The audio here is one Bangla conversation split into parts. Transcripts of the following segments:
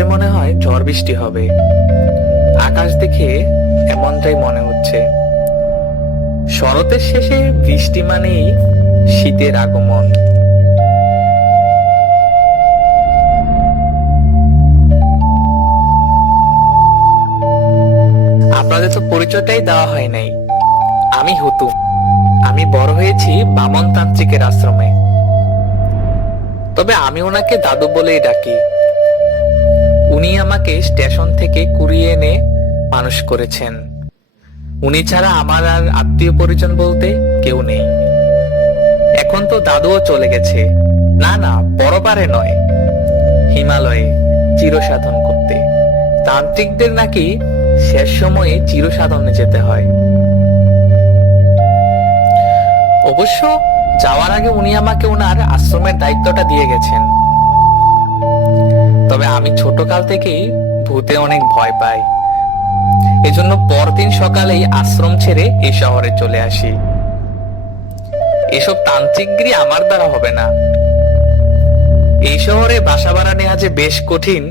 মাঝে মনে হয় ঝড় বৃষ্টি হবে। আকাশ দেখে এমনটাই মনে হচ্ছে। শরতের শেষে বৃষ্টি মানেই শীতের আগমন। আপনাদের তো পরিচয়টাই দেওয়া হয় নাই। আমি হুতুম। আমি বড় হয়েছি বামন তান্ত্রিকের আশ্রমে। তবে আমি ওনাকে দাদু বলেই ডাকি। উনি আমাকে স্টেশন থেকে কুড়িয়ে এনে মানুষ করেছেন। উনি ছাড়া আমার আর আত্মীয় পরিজন বলতে কেউ নেই। এখন তো দাদুও চলে গেছে। না না, পরপারে নয়, হিমালয়ে চিরসাধন করতে। তান্ত্রিকদের নাকি শেষ সময়ে চিরসাধনে যেতে হয়। অবশ্য যাওয়ার আগে উনি আমাকে ওনার আশ্রমের দায়িত্বটা দিয়ে গেছেন। তবে আমি ছোটকাল থেকেই ভূতে অনেক ভয় পাই। এজন্য পরদিন সকালেই আশ্রম ছেড়ে এই শহরে চলে আসি। এসব তান্ত্রিকগিরি আমার দ্বারা হবে না। এই শহরে বাসা ভাড়া নেওয়া যে বেশ কঠিন,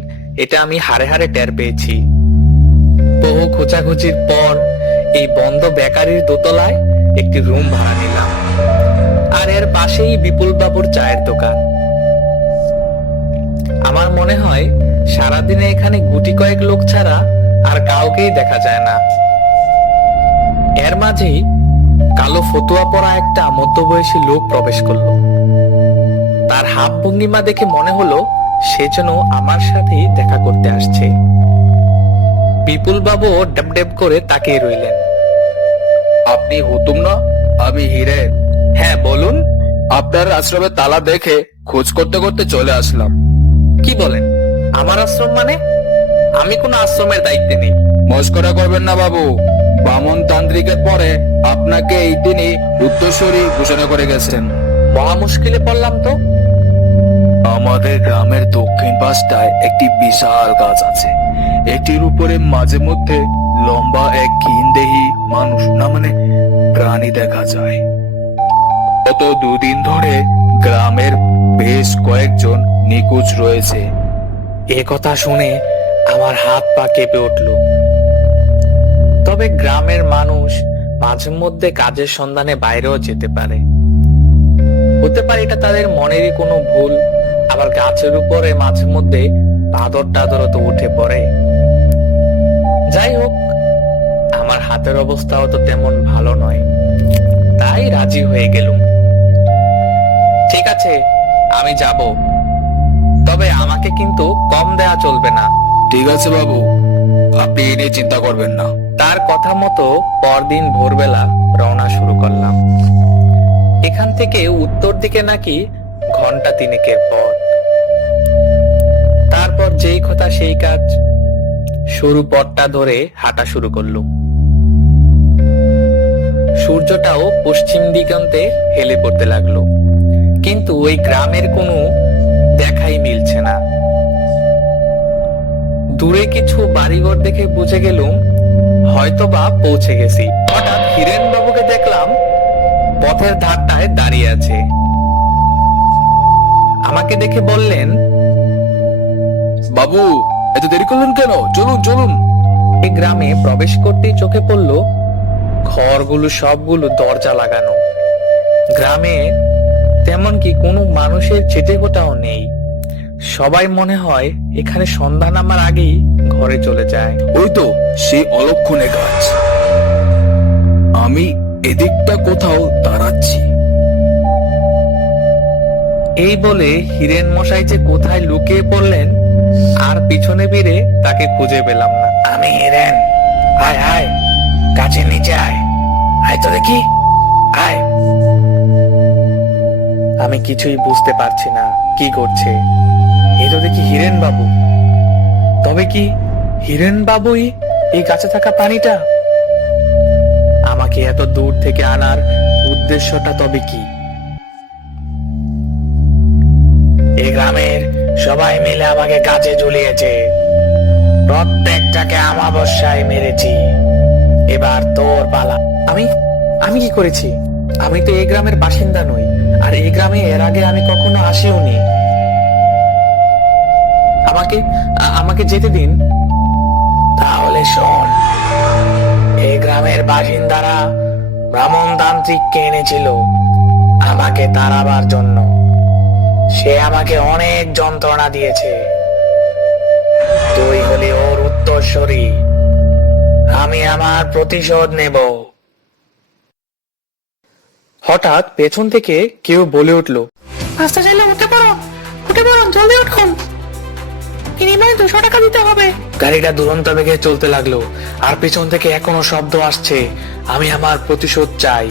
এটা আমি হাড়ে হাড়ে টের পেয়েছি। বহু খোঁচাখুচির পর এই বন্ধ বেকারির দোতলায় একটি রুম ভাড়া নিলাম। আর এর পাশেই বিপুল বাবুর চায়ের দোকান। আমার মনে হয় সারাদিনে এখানে গুটি কয়েক লোক ছাড়া আর কাউকেই দেখা যায় না। এর মাঝেই কালো ফতুয়া পরা একটা মধ্যবয়সী লোক প্রবেশ করলো। তার হাব ভঙ্গিমা দেখে মনে হলো সে যেন আমার সাথেই দেখা করতে আসছে। বিপুল বাবু ডেব ডেব করে তাকিয়ে রইলেন। আপনি হুতুম না? আমি হিরেন। হ্যাঁ, বলুন। আপনার আশ্রমের তালা দেখে খোঁজ করতে করতে চলে আসলাম। কি বলেন? আমার আশ্রম মানে? আমি কোনো আশ্রমের দায়িত্বে নেই। মস্করা করবেন না বাবু। বামন তান্ত্রিকের পরে আপনাকে এই দিনই উত্তরসূরি ঘোষণা করে গেছেন। মহা মুশকিলে পড়লাম তো। আমাদের গ্রামের দক্ষিণ পাশটায় একটি বিশাল গাছ আছে। এটির উপরে মাঝে মধ্যে লম্বা এক ক্ষীণদেহী মানুষ, না মানে প্রাণী দেখা যায়। গত দুদিন ধরে গ্রামের বেশ কয়েকজন নিখোঁজ রয়েছে। এ কথা শুনে আমার হাত পা কেঁপে উঠল। তবে গ্রামের মানুষ মাঝে মধ্যে কাজের সন্ধানে বাইরেও যেতে পারে। হতে পারে এটা তাদের মনেরই কোনো ভুল। আবার গাছের উপরে মাঝে মধ্যে বাদর টাদরও তো উঠে পড়ে। যাই হোক, আমার হাতের অবস্থাও তো তেমন ভালো নয়, তাই রাজি হয়ে গেলুম। ঠিক আছে, আমি যাব। তবে আমাকে কিন্তু কম দেয়া চলবে না। ঠিক আছে বাবু, আপনি এ নিয়ে চিন্তা করবেন না। তার কথা মতো পরদিন ভোরবেলা রওনা শুরু করলাম। এখান থেকে উত্তর দিকে নাকি ঘন্টা তিনেকের পথ। তারপর যেই কথা সেই কাজ, সরু পথটা ধরে হাঁটা শুরু করলুম। সূর্যটাও পশ্চিম দিগন্তে হেলে পড়তে লাগলো, কিন্তু ওই গ্রামের কোনো দেখাই মিলছে না। দূরে কিছু বাড়িঘর দেখে বুঝে গেলুম হয়তোবা পৌঁছে গেছি। হঠাৎ হিরেন বাবুকে দেখলাম পথের ধারটায় দাঁড়িয়ে আছে। আমাকে দেখে বললেন, বাবু, এত দেরি করলেন কেন? চলুন চলুন। এই গ্রামে প্রবেশ করতেই চোখে পড়ল ঘরগুলো সবগুলো দরজা লাগানো। গ্রামে তেমন কি কোনো মানুষের চেটে কোটাও নেই। সবাই মনে হয় এখানে সন্ধ্যা নামার আগেই ঘরে চলে যায়। ওই তো সেই অলক্ষণে গাছ। আমি এদিকটা কোথাও দাঁড়াচ্ছি। এই বলে হিরেন মশাই যে কোথায় লুকিয়ে পড়লেন আর পিছনে ফিরে তাকে খুঁজে পেলাম না। আমি হিরেন, আয় আয়, গাছের নিচে আয়, আয় তো দেখি, আয়। আমি কিছুই বুঝতে পারছি না কি করছে। এই তো দেখি হিরেন বাবু। তবে কি হিরেন বাবুই এই গাছে থাকা প্রাণীটা? আমাকে এত দূর থেকে আনার উদ্দেশ্যটা তবে কি? এই গ্রামের সবাই মিলে আমাকে গাছে ঝুলিয়েছে। প্রত্যেকটাকে আমাবস্যায় মেরেছি। এবার তোর পালা। আমি আমি কি করেছি? আমি তো এই গ্রামের বাসিন্দা নই, আর এই গ্রামে এর আগে আমি কখনো আসিওনি। আমাকে আমাকে যেতে দিন। তাহলে শোন, এই গ্রামের বাসিন্দারা ব্রাহ্মণ তান্ত্রিককে এনেছিল আমাকে তাড়াবার জন্য। সে আমাকে অনেক যন্ত্রণা দিয়েছে। তুই হলি ওর উত্তরসূরি। আমি আমার প্রতিশোধ নেব। হঠাৎ পেছন থেকে কেউ বলে উঠল, রাস্তা চাইলে উঠে পড়ো, উঠে পড়ো, জলদি উঠুন, বিনিময়ে 200 টাকা দিতে হবে। গাড়িটা দুরন্ত বেগে চলতে লাগলো, আর পেছন থেকে এখনো শব্দ আসছে, আমি আমার প্রতিশোধ চাই।